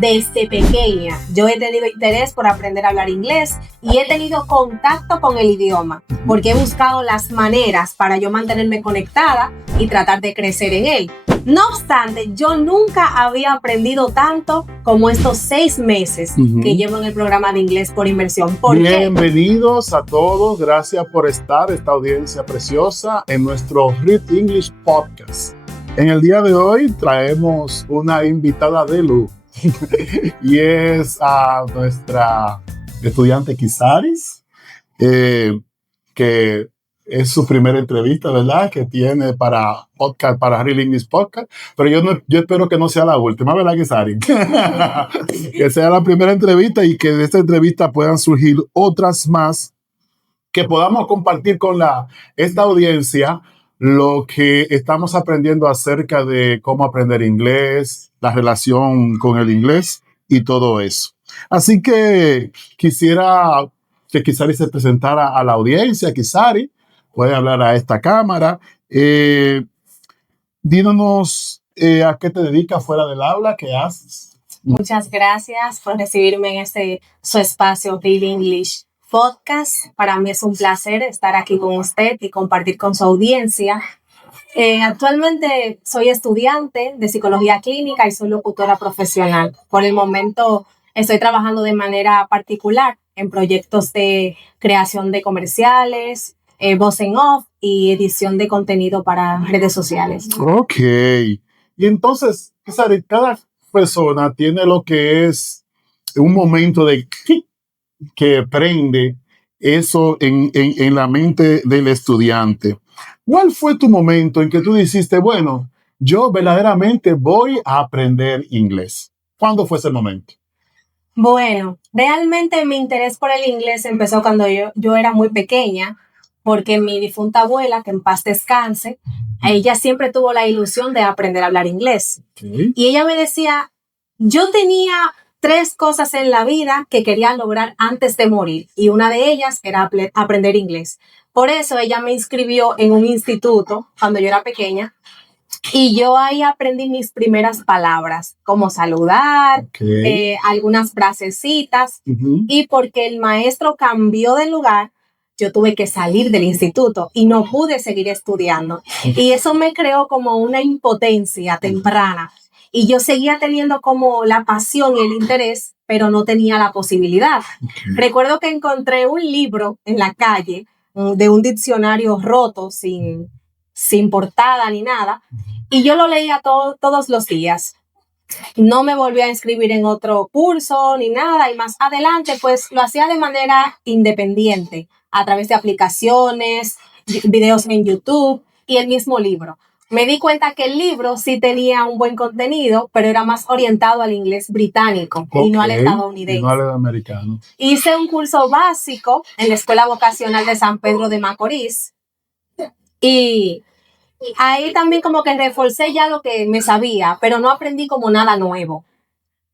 desde pequeña yo he tenido interés por aprender a hablar inglés y he tenido contacto con el idioma porque he buscado las maneras para yo mantenerme conectada y tratar de crecer en él. No obstante, yo nunca había aprendido tanto como estos 6 meses que llevo en el programa de inglés por inmersión. Bienvenidos a todos, gracias por estar, esta audiencia preciosa, en nuestro Real English Podcast. En el día de hoy traemos una invitada de lujo y es a nuestra estudiante Kisaris, que es su primera entrevista, ¿verdad? Que tiene para podcast, para Real English Podcast. Pero yo espero que no sea la última, ¿verdad, Kisaris? Que sea la primera entrevista y que de esta entrevista puedan surgir otras más que podamos compartir con esta audiencia lo que estamos aprendiendo acerca de cómo aprender inglés, la relación con el inglés y todo eso. Así que quisiera que Kisaris se presentara a la audiencia. Kisaris, puede hablar a esta cámara. Díganos a qué te dedicas fuera del aula, qué haces. Muchas gracias por recibirme en su espacio Real English Podcast. Para mí es un placer estar aquí con usted y compartir con su audiencia. Actualmente soy estudiante de psicología clínica y soy locutora profesional. Por el momento estoy trabajando de manera particular en proyectos de creación de comerciales, voz en off y edición de contenido para redes sociales. Ok. Y entonces, cada persona tiene lo que es un momento de que prende eso en la mente del estudiante. ¿Cuál fue tu momento en que tú dijiste, bueno, yo verdaderamente voy a aprender inglés? ¿Cuándo fue ese momento? Bueno, realmente mi interés por el inglés empezó cuando yo era muy pequeña, porque mi difunta abuela, que en paz descanse, ella siempre tuvo la ilusión de aprender a hablar inglés. Okay. Y ella me decía, yo tenía 3 cosas en la vida que quería lograr antes de morir, y una de ellas era aprender inglés. Por eso ella me inscribió en un instituto cuando yo era pequeña, y yo ahí aprendí mis primeras palabras, como saludar, algunas frasecitas, y porque el maestro cambió de lugar, yo tuve que salir del instituto y no pude seguir estudiando. Y eso me creó como una impotencia temprana. Y yo seguía teniendo como la pasión y el interés, pero no tenía la posibilidad. Recuerdo que encontré un libro en la calle de un diccionario roto, sin portada ni nada, y yo lo leía todos los días. No me volví a inscribir en otro curso ni nada, y más adelante pues lo hacía de manera independiente, a través de aplicaciones, videos en YouTube y el mismo libro. Me di cuenta que el libro sí tenía un buen contenido, pero era más orientado al inglés británico y no al estadounidense. Y no al americano. Hice un curso básico en la Escuela Vocacional de San Pedro de Macorís y ahí también como que reforcé ya lo que me sabía, pero no aprendí como nada nuevo.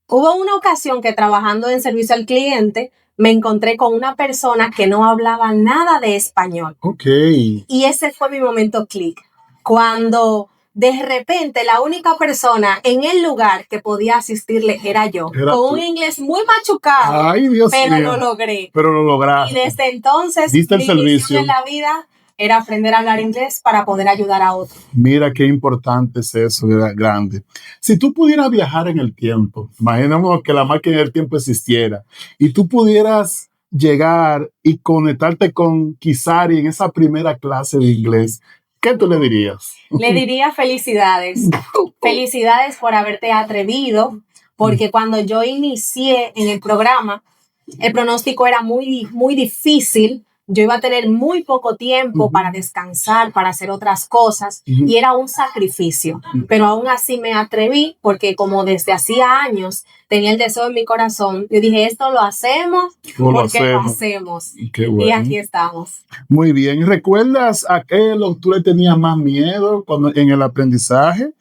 Hubo una ocasión que trabajando en servicio al cliente me encontré con una persona que no hablaba nada de español. Okay. Y ese fue mi momento clic. Cuando de repente la única persona en el lugar que podía asistirle era yo. Con un inglés muy machucado. Ay, Dios pero mío. lo logré. Pero lo lograste. Y desde entonces diste el mi servicio misión en la vida era aprender a hablar inglés para poder ayudar a otros. Mira qué importante es eso, grande. Si tú pudieras viajar en el tiempo, imaginemos que la máquina del tiempo existiera y tú pudieras llegar y conectarte con Kisaris en esa primera clase de inglés, ¿qué tú le dirías? Le diría felicidades. Felicidades por haberte atrevido, porque cuando yo inicié en el programa, el pronóstico era muy, muy difícil. Yo iba a tener muy poco tiempo para descansar, para hacer otras cosas, y era un sacrificio. Pero aún así me atreví, porque como desde hacía años tenía el deseo en mi corazón, yo dije, esto lo hacemos porque lo hacemos. Qué bueno. Y aquí estamos. Muy bien. ¿Recuerdas a qué tú le tenías más miedo en el aprendizaje?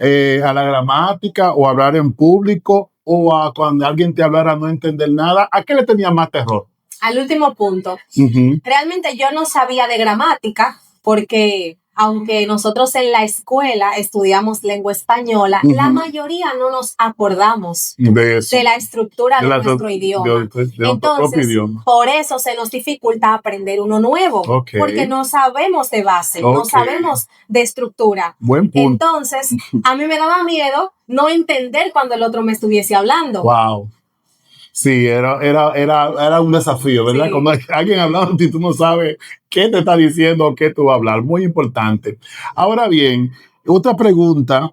¿A la gramática o a hablar en público? ¿O a cuando alguien te hablara no entender nada? ¿A qué le tenías más terror? Al último punto. Realmente yo no sabía de gramática porque aunque nosotros en la escuela estudiamos lengua española, la mayoría no nos acordamos de la estructura de nuestro idioma. Entonces, por eso se nos dificulta aprender uno nuevo, porque no sabemos de base, no sabemos de estructura. Buen punto. Entonces, a mí me daba miedo no entender cuando el otro me estuviese hablando. Wow. Sí, era un desafío, ¿verdad? Sí. Cuando alguien hablando y tú no sabes qué te está diciendo o qué tú vas a hablar. Muy importante. Ahora bien, otra pregunta.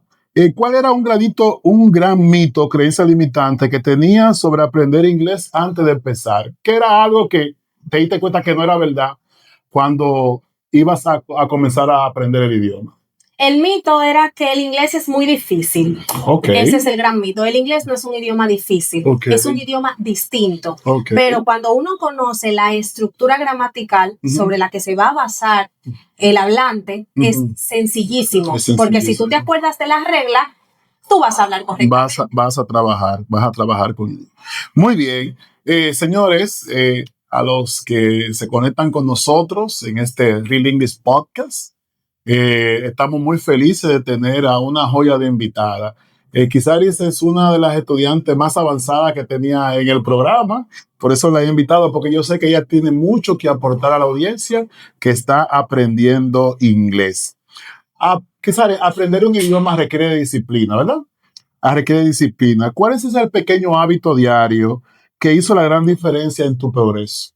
¿Cuál era un gran mito, creencia limitante que tenías sobre aprender inglés antes de empezar? ¿Qué era algo que te diste cuenta que no era verdad cuando ibas a comenzar a aprender el idioma? El mito era que el inglés es muy difícil. Ese es el gran mito. El inglés no es un idioma difícil, es un idioma distinto. Pero cuando uno conoce la estructura gramatical sobre la que se va a basar el hablante, es sencillísimo. Porque si tú te acuerdas de las reglas, tú vas a hablar correctamente. Vas a trabajar con ello. Muy bien. Señores, a los que se conectan con nosotros en este Real English Podcast, estamos muy felices de tener a una joya de invitada. Kisaris es una de las estudiantes más avanzadas que tenía en el programa, por eso la he invitado, porque yo sé que ella tiene mucho que aportar a la audiencia que está aprendiendo inglés. Kisaris, aprender un idioma requiere disciplina, ¿verdad? Requiere disciplina. ¿Cuál es ese pequeño hábito diario que hizo la gran diferencia en tu progreso?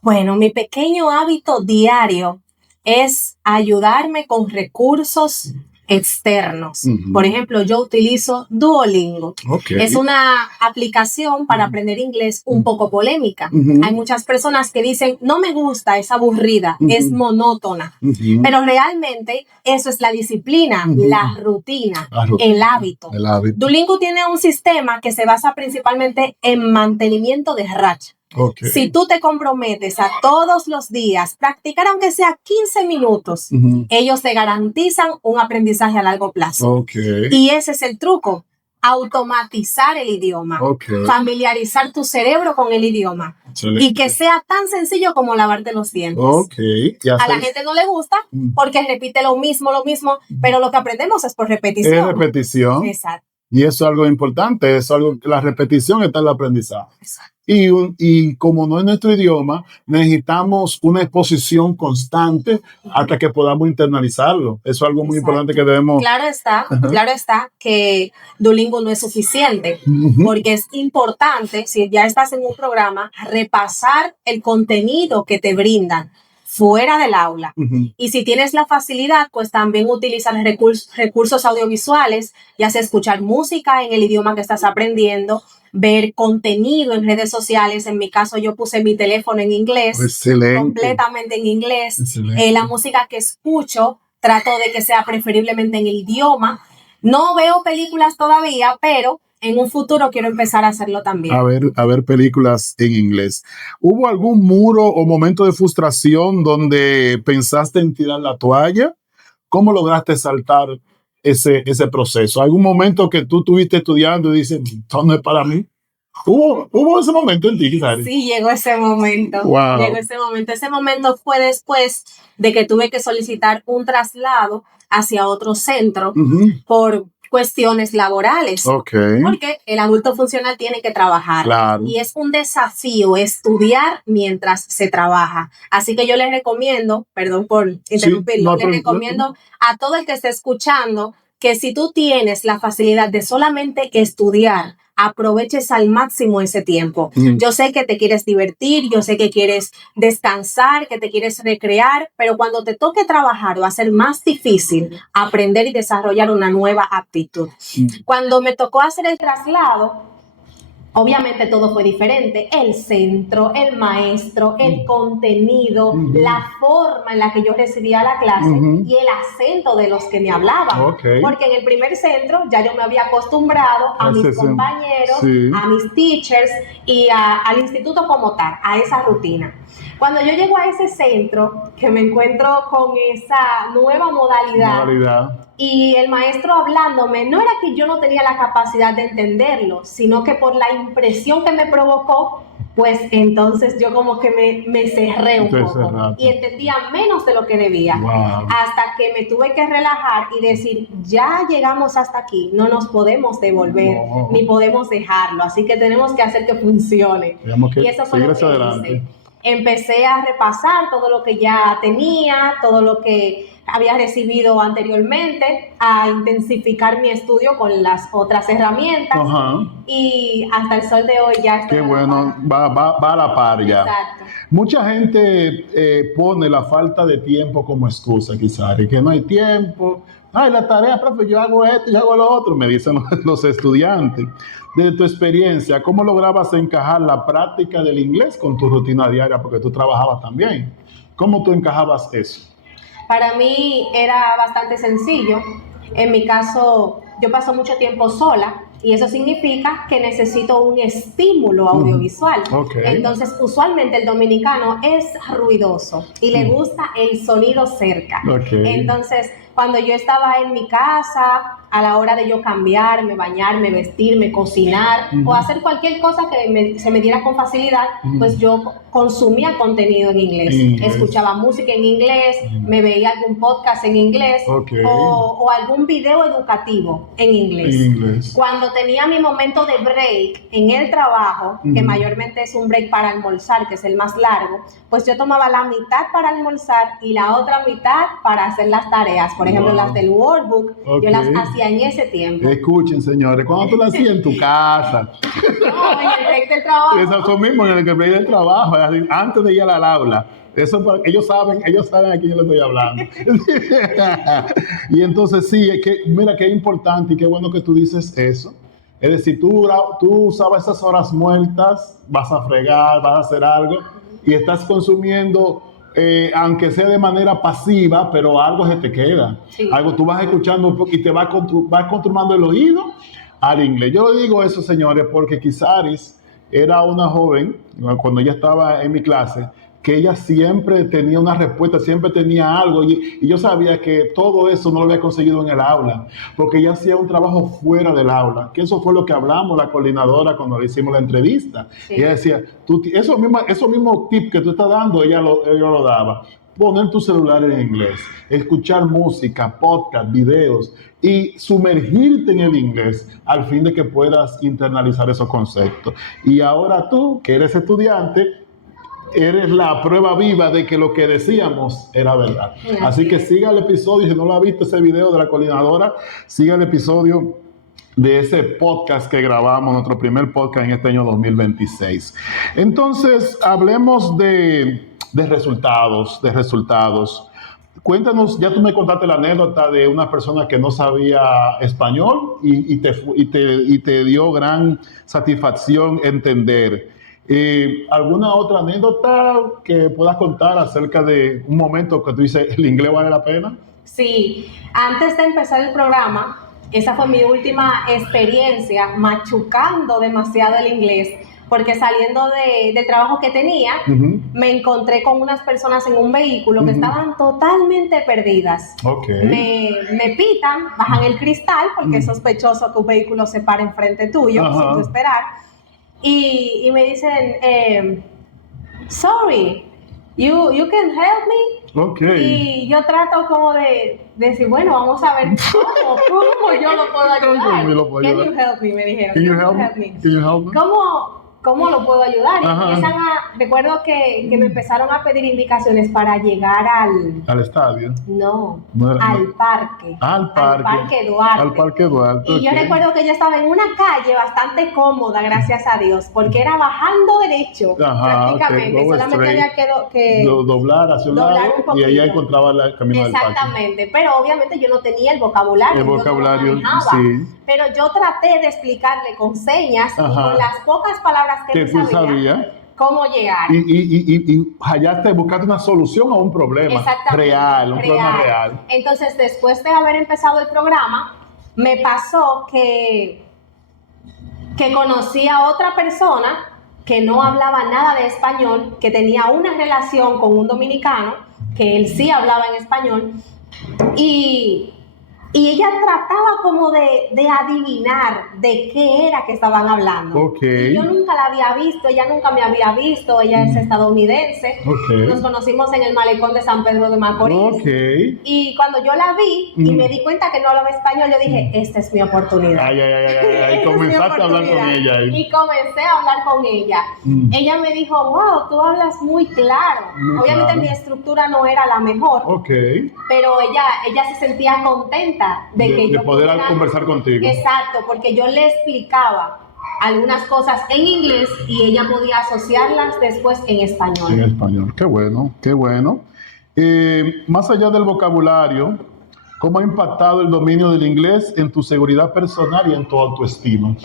Bueno, mi pequeño hábito diario es ayudarme con recursos externos. Por ejemplo, yo utilizo Duolingo. Es una aplicación para aprender inglés un poco polémica. Hay muchas personas que dicen, no me gusta, es aburrida, es monótona. Pero realmente eso es la disciplina, la rutina, el hábito. Duolingo tiene un sistema que se basa principalmente en mantenimiento de racha. Si tú te comprometes a todos los días practicar aunque sea 15 minutos, ellos te garantizan un aprendizaje a largo plazo. Y ese es el truco, automatizar el idioma, familiarizar tu cerebro con el idioma y que sea tan sencillo como lavarte los dientes. A la gente no le gusta porque repite lo mismo, pero lo que aprendemos es por repetición. Es repetición. Exacto. Y eso es algo importante, la repetición está en el aprendizaje. Exacto. Y como no es nuestro idioma, necesitamos una exposición constante hasta que podamos internalizarlo. Eso es algo muy importante que debemos... Claro está que Duolingo no es suficiente, porque es importante, si ya estás en un programa, repasar el contenido que te brindan fuera del aula. Y si tienes la facilidad, pues también utilizar recursos audiovisuales, ya sea escuchar música en el idioma que estás aprendiendo, ver contenido en redes sociales. En mi caso, yo puse mi teléfono en inglés, completamente en inglés. La música que escucho, trato de que sea preferiblemente en el idioma. No veo películas todavía, pero en un futuro quiero empezar a hacerlo también. A ver películas en inglés. ¿Hubo algún muro o momento de frustración donde pensaste en tirar la toalla? ¿Cómo lograste saltar ese proceso? ¿Algún momento que tú estuviste estudiando y dices, esto no es para mí? ¿Hubo ese momento en ti, Kisaris? Sí, llegó ese momento. Wow. Llegó ese momento. Ese momento fue después de que tuve que solicitar un traslado hacia otro centro por cuestiones laborales, porque el adulto funcional tiene que trabajar y es un desafío estudiar mientras se trabaja. Así que yo les recomiendo, perdón por interrumpirlo, les recomiendo a todo el que esté escuchando que si tú tienes la facilidad de solamente estudiar, aproveches al máximo ese tiempo. Yo sé que te quieres divertir, yo sé que quieres descansar, que te quieres recrear, pero cuando te toque trabajar va a ser más difícil aprender y desarrollar una nueva aptitud. Cuando me tocó hacer el traslado, obviamente todo fue diferente, el centro, el maestro, el contenido, la forma en la que yo recibía la clase y el acento de los que me hablaban. Porque en el primer centro ya yo me había acostumbrado a mis compañeros, a mis teachers y al instituto como tal, a esa rutina. Cuando yo llego a ese centro, que me encuentro con esa nueva modalidad. Y el maestro hablándome, no era que yo no tenía la capacidad de entenderlo, sino que por la impresión que me provocó, pues entonces yo como que me cerré un Te poco cerraste. y entendía menos de lo que debía. Wow. Hasta que me tuve que relajar y decir, ya llegamos hasta aquí, no nos podemos devolver, No. ni podemos dejarlo, así que tenemos que hacer que funcione. Tenemos que Y eso fue seguir lo hacia que adelante. hice. Empecé a repasar todo lo que ya tenía, todo lo que había recibido anteriormente, a intensificar mi estudio con las otras herramientas. Ajá. Y hasta el sol de hoy ya estoy Qué a la bueno, va a la par ya. Exacto. Mucha gente pone la falta de tiempo como excusa, quizás, que no hay tiempo. Ay, la tarea, profe, yo hago esto, yo hago lo otro, me dicen los estudiantes. Desde tu experiencia, ¿cómo lograbas encajar la práctica del inglés con tu rutina diaria? Porque tú trabajabas también. ¿Cómo tú encajabas eso? Para mí era bastante sencillo. En mi caso, yo paso mucho tiempo sola y eso significa que necesito un estímulo audiovisual. Okay. Entonces, usualmente el dominicano es ruidoso y le gusta el sonido cerca. Okay. Entonces, cuando yo estaba en mi casa, a la hora de yo cambiarme, bañarme, vestirme, cocinar o hacer cualquier cosa que se me diera con facilidad, pues yo consumía contenido en inglés. Escuchaba música en inglés, me veía algún podcast en inglés o algún video educativo en inglés. Cuando tenía mi momento de break en el trabajo, que mayormente es un break para almorzar, que es el más largo, pues yo tomaba la mitad para almorzar y la otra mitad para hacer las tareas. Por ejemplo, las del workbook, yo las hacía en ese tiempo. Escuchen, señores, ¿cuándo tú lo hacías en tu casa? No, en el break del trabajo. Eso mismo, en el break del trabajo, antes de ir al aula. Eso para, ellos saben a quién yo le estoy hablando. Y entonces sí, mira qué importante y qué bueno que tú dices eso. Es decir, tú usabas esas horas muertas, vas a fregar, vas a hacer algo y estás consumiendo, aunque sea de manera pasiva, pero algo se te queda. Sí. Algo tú vas escuchando y te vas controlando el oído al inglés. Yo le digo eso, señores, porque Kisaris era una joven, cuando ella estaba en mi clase, que ella siempre tenía una respuesta, siempre tenía algo, y yo sabía que todo eso no lo había conseguido en el aula, porque ella hacía un trabajo fuera del aula, que eso fue lo que hablamos la coordinadora cuando le hicimos la entrevista. Sí. Ella decía, esos mismos tips que tú estás dando, ella lo daba. Poner tu celular en inglés, escuchar música, podcast, videos y sumergirte en el inglés al fin de que puedas internalizar esos conceptos. Y ahora tú, que eres estudiante, eres la prueba viva de que lo que decíamos era verdad. Así que siga el episodio, si no lo ha visto ese video de la coordinadora, siga el episodio de ese podcast que grabamos, nuestro primer podcast en este año 2026. Entonces, hablemos de resultados. Cuéntanos, ya tú me contaste la anécdota de una persona que no sabía español y te dio gran satisfacción entender. ¿Alguna otra anécdota que puedas contar acerca de un momento que tú dices, el inglés vale la pena? Sí, antes de empezar el programa, esa fue mi última experiencia machucando demasiado el inglés, porque saliendo del trabajo que tenía, me encontré con unas personas en un vehículo que estaban totalmente perdidas. Me pitan, bajan el cristal, porque es sospechoso que un vehículo se pare enfrente tuyo, sin tú esperar. Y me dicen, sorry, you can help me. Y yo trato como de decir, bueno, vamos a ver cómo yo lo puedo ayudar. Can you help me? Me dijeron. Can you help me? ¿Cómo lo puedo ayudar? Y recuerdo que me empezaron a pedir indicaciones para llegar al estadio. Al parque. Al parque Duarte. Al parque Duarte. Y yo recuerdo que yo estaba en una calle bastante cómoda, gracias a Dios, porque era bajando derecho prácticamente. Solamente había que doblar hacia un lado un poquito. Y ahí encontraba el camino del parque. Exactamente, pero obviamente yo no tenía el vocabulario. Sí. Pero yo traté de explicarle con señas y con las pocas palabras que tú sabías cómo llegar. Y hallaste, buscaste una solución a un problema real, problema real. Entonces, después de haber empezado el programa, me pasó que conocí a otra persona que no hablaba nada de español, que tenía una relación con un dominicano, que él sí hablaba en español, y ella trataba como de adivinar de qué era que estaban hablando. Y yo nunca la la había visto, ella nunca me había visto, ella es estadounidense. Okay. Nos conocimos en el malecón de San Pedro de Macorís. Okay. Y cuando yo la vi y me di cuenta que no hablaba español, yo dije, esta es mi oportunidad. Ay. Comenzaste a hablar con ella. Y comencé a hablar con ella. Ella me dijo, wow, tú hablas muy claro. Obviamente mi estructura no era la mejor. Okay. Pero ella se sentía contenta de yo poder conversar contigo. Exacto, porque yo le explicaba algunas cosas en inglés y ella podía asociarlas después en español. En español, qué bueno, qué bueno. Más allá del vocabulario, ¿cómo ha impactado el dominio del inglés en tu seguridad personal y en tu autoestima?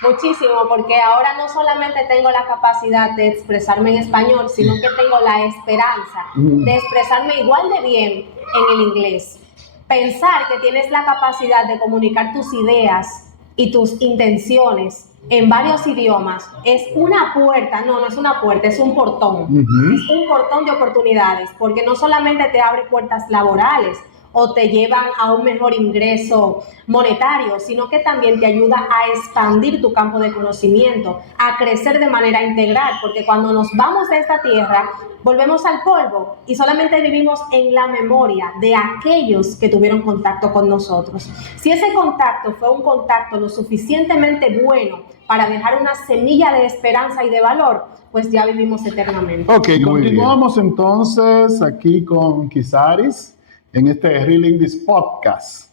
Muchísimo, porque ahora no solamente tengo la capacidad de expresarme en español, sino que tengo la esperanza de expresarme igual de bien en el inglés. Pensar que tienes la capacidad de comunicar tus ideas y tus intenciones en varios idiomas es una puerta, no es una puerta, es un portón. Es un portón de oportunidades, porque no solamente te abre puertas laborales o te llevan a un mejor ingreso monetario, sino que también te ayuda a expandir tu campo de conocimiento, a crecer de manera integral, porque cuando nos vamos de esta tierra, volvemos al polvo y solamente vivimos en la memoria de aquellos que tuvieron contacto con nosotros. Si ese contacto fue un contacto lo suficientemente bueno para dejar una semilla de esperanza y de valor, pues ya vivimos eternamente. Ok, continuamos entonces aquí con Kisaris en este Real English Podcast.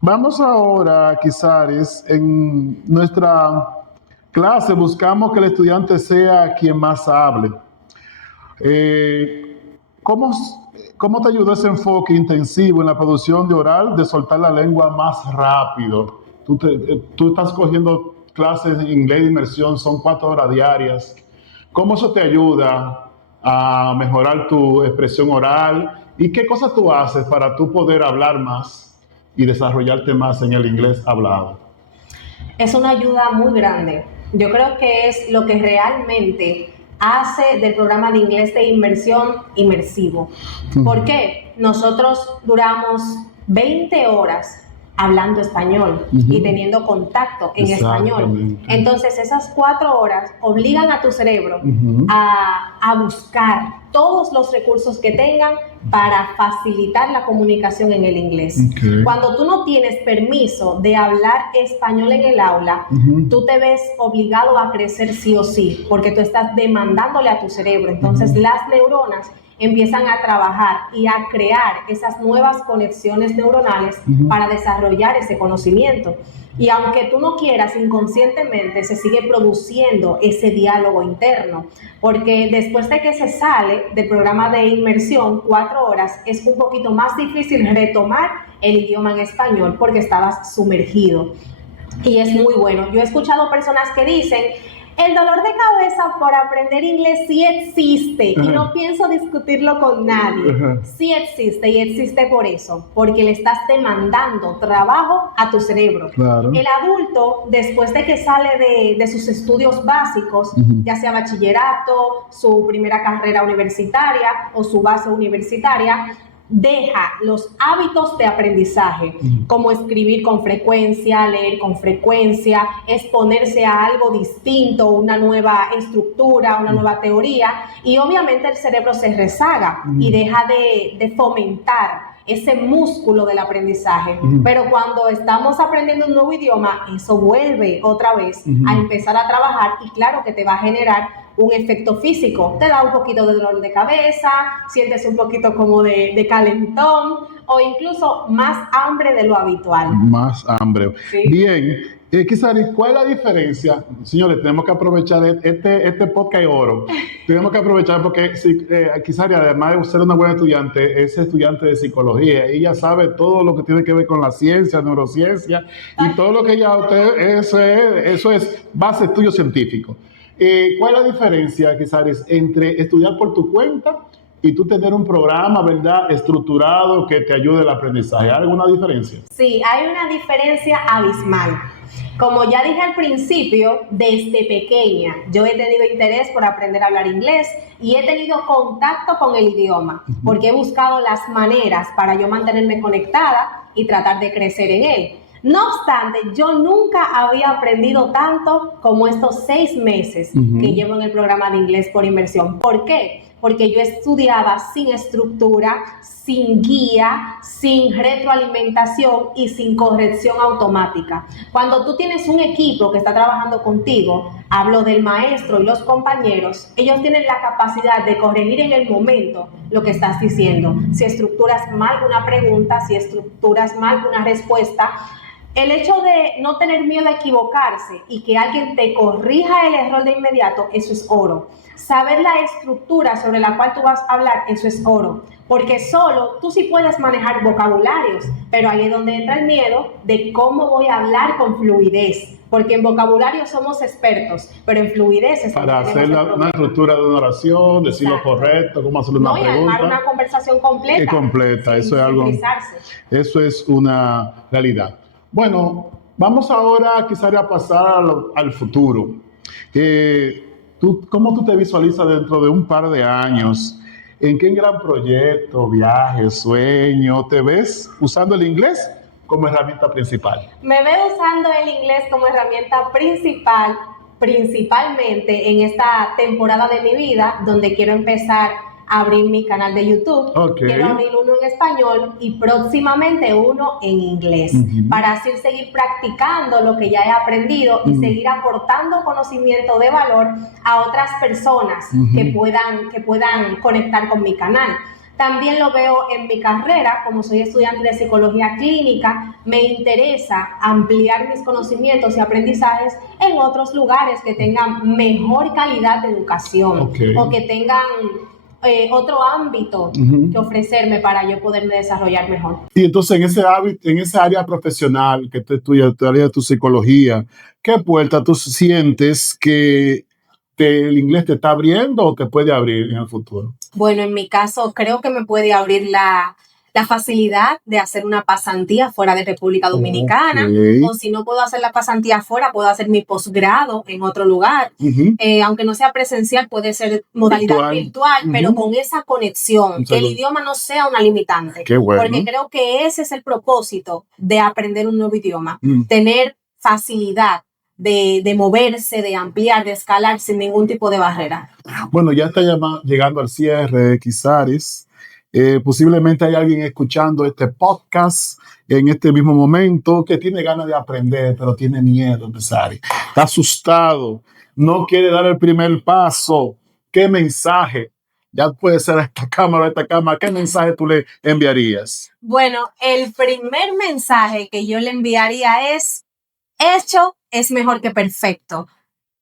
Vamos ahora, Kisaris, en nuestra clase buscamos que el estudiante sea quien más hable. ¿Cómo te ayudó ese enfoque intensivo en la producción de oral de soltar la lengua más rápido? Tú estás cogiendo clases en inglés de inmersión, son 4 horas diarias. ¿Cómo eso te ayuda a mejorar tu expresión oral? ¿Y qué cosas tú haces para tú poder hablar más y desarrollarte más en el inglés hablado? Es una ayuda muy grande. Yo creo que es lo que realmente hace del programa de inglés de inmersión inmersivo. ¿Por qué? Nosotros duramos 20 horas hablando español y teniendo contacto en español. Entonces esas 4 horas obligan a tu cerebro a buscar todos los recursos que tengan para facilitar la comunicación en el inglés. Cuando tú no tienes permiso de hablar español en el aula, tú te ves obligado a crecer sí o sí, porque tú estás demandándole a tu cerebro. Entonces las neuronas empiezan a trabajar y a crear esas nuevas conexiones neuronales para desarrollar ese conocimiento. Y aunque tú no quieras, inconscientemente se sigue produciendo ese diálogo interno, porque después de que se sale del programa de inmersión 4 horas, es un poquito más difícil retomar el idioma en español porque estabas sumergido. Y es muy bueno. Yo he escuchado personas que dicen, el dolor de cabeza por aprender inglés sí existe y no pienso discutirlo con nadie. Sí existe y existe por eso, porque le estás demandando trabajo a tu cerebro. Claro. El adulto, después de que sale de sus estudios básicos, ya sea bachillerato, su primera carrera universitaria o su base universitaria, deja los hábitos de aprendizaje, como escribir con frecuencia, leer con frecuencia, exponerse a algo distinto, una nueva estructura, una nueva teoría, y obviamente el cerebro se rezaga y deja de fomentar ese músculo del aprendizaje. Pero cuando estamos aprendiendo un nuevo idioma, eso vuelve otra vez a empezar a trabajar y claro que te va a generar un efecto físico, te da un poquito de dolor de cabeza, sientes un poquito como de calentón o incluso más hambre de lo habitual. Más hambre. Sí. Bien, Kisaris, ¿cuál es la diferencia? Señores, tenemos que aprovechar este podcast de oro. Tenemos que aprovechar porque Kisaris, además de ser una buena estudiante, es estudiante de psicología. Ella sabe todo lo que tiene que ver con la ciencia, neurociencia y todo lo que eso es base de estudio científico. ¿Cuál es la diferencia, Kisaris, entre estudiar por tu cuenta y tú tener un programa, ¿verdad?, estructurado que te ayude al aprendizaje? ¿Hay alguna diferencia? Sí, hay una diferencia abismal. Como ya dije al principio, desde pequeña yo he tenido interés por aprender a hablar inglés y he tenido contacto con el idioma, porque he buscado las maneras para yo mantenerme conectada y tratar de crecer en él. No obstante, yo nunca había aprendido tanto como estos 6 meses que llevo en el programa de inglés por inmersión. ¿Por qué? Porque yo estudiaba sin estructura, sin guía, sin retroalimentación y sin corrección automática. Cuando tú tienes un equipo que está trabajando contigo, hablo del maestro y los compañeros, ellos tienen la capacidad de corregir en el momento lo que estás diciendo. Si estructuras mal una pregunta, si estructuras mal una respuesta, el hecho de no tener miedo a equivocarse y que alguien te corrija el error de inmediato, eso es oro. Saber la estructura sobre la cual tú vas a hablar, eso es oro. Porque solo tú sí puedes manejar vocabularios, pero ahí es donde entra el miedo de cómo voy a hablar con fluidez. Porque en vocabulario somos expertos, pero en fluidez es para hacer una estructura de una oración, decir lo correcto, cómo hacerle una pregunta. Y armar una conversación completa. Y completa, eso es algo. Eso es una realidad. Bueno, vamos ahora quizás a pasar al futuro. ¿Cómo tú te visualizas dentro de un par de años? ¿En qué gran proyecto, viaje, sueño te ves usando el inglés como herramienta principal? Me veo usando el inglés como herramienta principal, principalmente en esta temporada de mi vida, donde quiero empezar a abrir mi canal de YouTube. Quiero abrir uno en español y próximamente uno en inglés, para así seguir practicando lo que ya he aprendido y seguir aportando conocimiento de valor a otras personas que puedan conectar con mi canal. También lo veo en mi carrera, como soy estudiante de psicología clínica, me interesa ampliar mis conocimientos y aprendizajes en otros lugares que tengan mejor calidad de educación o que tengan otro ámbito que ofrecerme para yo poderme desarrollar mejor. Y entonces en ese área profesional que tú estudias, tu área de tu psicología, ¿qué puerta tú sientes que el inglés te está abriendo o te puede abrir en el futuro? Bueno, en mi caso creo que me puede abrir la facilidad de hacer una pasantía fuera de República Dominicana, o si no puedo hacer la pasantía fuera, puedo hacer mi posgrado en otro lugar, aunque no sea presencial, puede ser modalidad virtual, pero con esa conexión, que el idioma no sea una limitante. Qué bueno. Porque creo que ese es el propósito de aprender un nuevo idioma, tener facilidad de moverse, de ampliar, de escalar sin ningún tipo de barrera. Bueno, ya está llegando al cierre, Kisaris. Posiblemente hay alguien escuchando este podcast en este mismo momento que tiene ganas de aprender, pero tiene miedo, Kisaris. Está asustado, no quiere dar el primer paso. ¿Qué mensaje? Ya puede ser a esta cámara, ¿qué mensaje tú le enviarías? Bueno, el primer mensaje que yo le enviaría es: hecho es mejor que perfecto.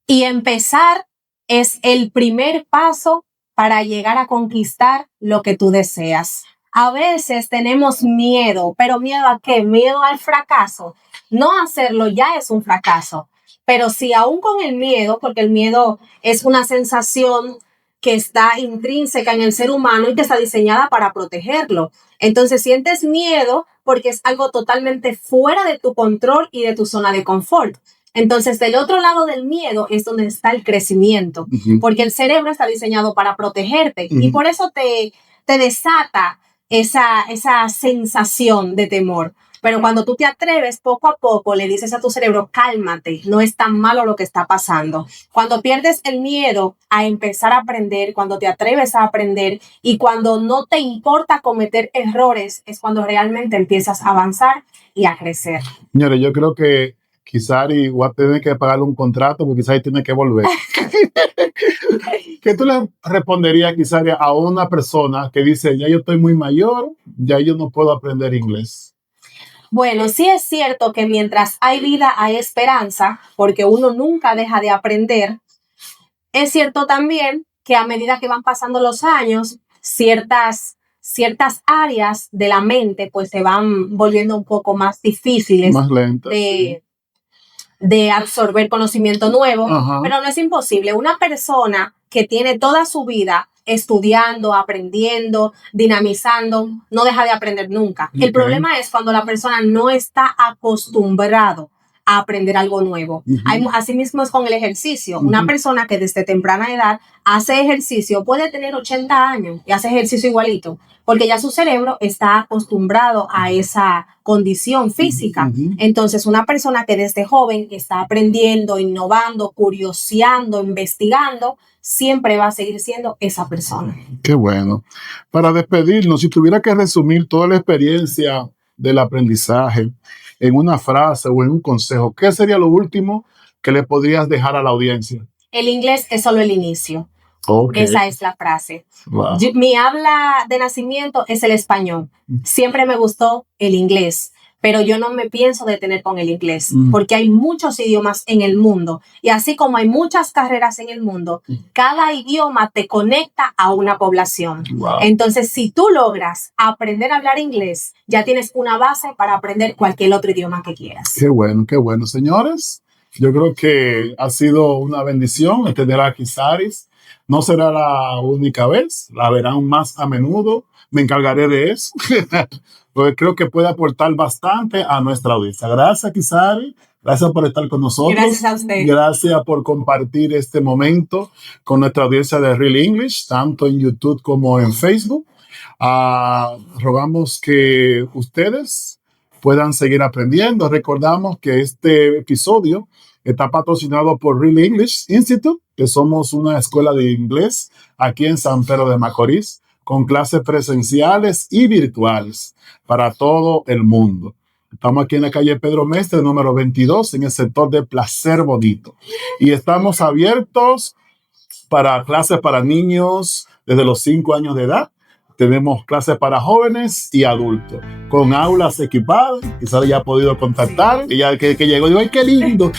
Y empezar es el primer paso para llegar a conquistar lo que tú deseas. A veces tenemos miedo, pero ¿miedo a qué? Miedo al fracaso. No hacerlo ya es un fracaso. Pero si aún con el miedo, porque el miedo es una sensación que está intrínseca en el ser humano y que está diseñada para protegerlo. Entonces sientes miedo porque es algo totalmente fuera de tu control y de tu zona de confort. Entonces, del otro lado del miedo es donde está el crecimiento, porque el cerebro está diseñado para protegerte y por eso te desata esa sensación de temor. Pero cuando tú te atreves, poco a poco le dices a tu cerebro: cálmate, no es tan malo lo que está pasando. Cuando pierdes el miedo a empezar a aprender, cuando te atreves a aprender y cuando no te importa cometer errores, es cuando realmente empiezas a avanzar y a crecer. Señores, yo creo que Kisaris va a tener que pagarle un contrato porque Kisaris tiene que volver. ¿Qué tú le responderías, Kisaris, a una persona que dice: ya yo estoy muy mayor, ya yo no puedo aprender inglés? Bueno, sí es cierto que mientras hay vida hay esperanza, porque uno nunca deja de aprender. Es cierto también que a medida que van pasando los años, ciertas áreas de la mente pues se van volviendo un poco más difíciles, más lentas, de absorber conocimiento nuevo, pero no es imposible. Una persona que tiene toda su vida estudiando, aprendiendo, dinamizando, no deja de aprender nunca. El problema es cuando la persona no está acostumbrado a aprender algo nuevo. Asimismo es con el ejercicio. Una persona que desde temprana edad hace ejercicio puede tener 80 años y hace ejercicio igualito, porque ya su cerebro está acostumbrado a esa condición física. Entonces, una persona que desde joven está aprendiendo, innovando, curioseando, investigando, siempre va a seguir siendo esa persona. Qué bueno. Para despedirnos, si tuviera que resumir toda la experiencia del aprendizaje en una frase o en un consejo, ¿qué sería lo último que le podrías dejar a la audiencia? El inglés es solo el inicio. Okay. Esa es la frase. Wow. Mi habla de nacimiento es el español. Siempre me gustó el inglés, pero yo no me pienso detener con el inglés, porque hay muchos idiomas en el mundo. Y así como hay muchas carreras en el mundo, cada idioma te conecta a una población. Wow. Entonces, si tú logras aprender a hablar inglés, ya tienes una base para aprender cualquier otro idioma que quieras. Qué bueno, qué bueno. Señores, yo creo que ha sido una bendición tener a Kisaris. No será la única vez, la verán más a menudo. Me encargaré de eso, porque creo que puede aportar bastante a nuestra audiencia. Gracias, Kisaris. Gracias por estar con nosotros. Gracias a usted. Gracias por compartir este momento con nuestra audiencia de Real English, tanto en YouTube como en Facebook. Rogamos que ustedes puedan seguir aprendiendo. Recordamos que este episodio está patrocinado por Real English Institute, que somos una escuela de inglés aquí en San Pedro de Macorís, con clases presenciales y virtuales para todo el mundo. Estamos aquí en la calle Pedro Mestre, número 22, en el sector de Placer Bonito. Y estamos abiertos para clases para niños desde los 5 años de edad. Tenemos clases para jóvenes y adultos, con aulas equipadas. Quizás ya ha podido contactar. Y ya que llegó, digo, ¡ay, qué lindo!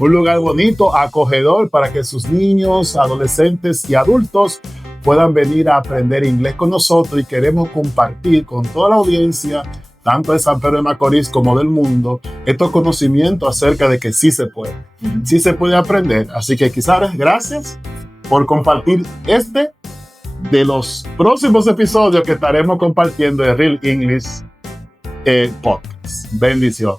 Un lugar bonito, acogedor, para que sus niños, adolescentes y adultos puedan venir a aprender inglés con nosotros. Y queremos compartir con toda la audiencia, tanto de San Pedro de Macorís como del mundo, estos conocimientos acerca de que sí se puede. Sí se puede aprender. Así que, Kisaris, gracias por compartir de los próximos episodios que estaremos compartiendo de Real English Podcast. Bendición.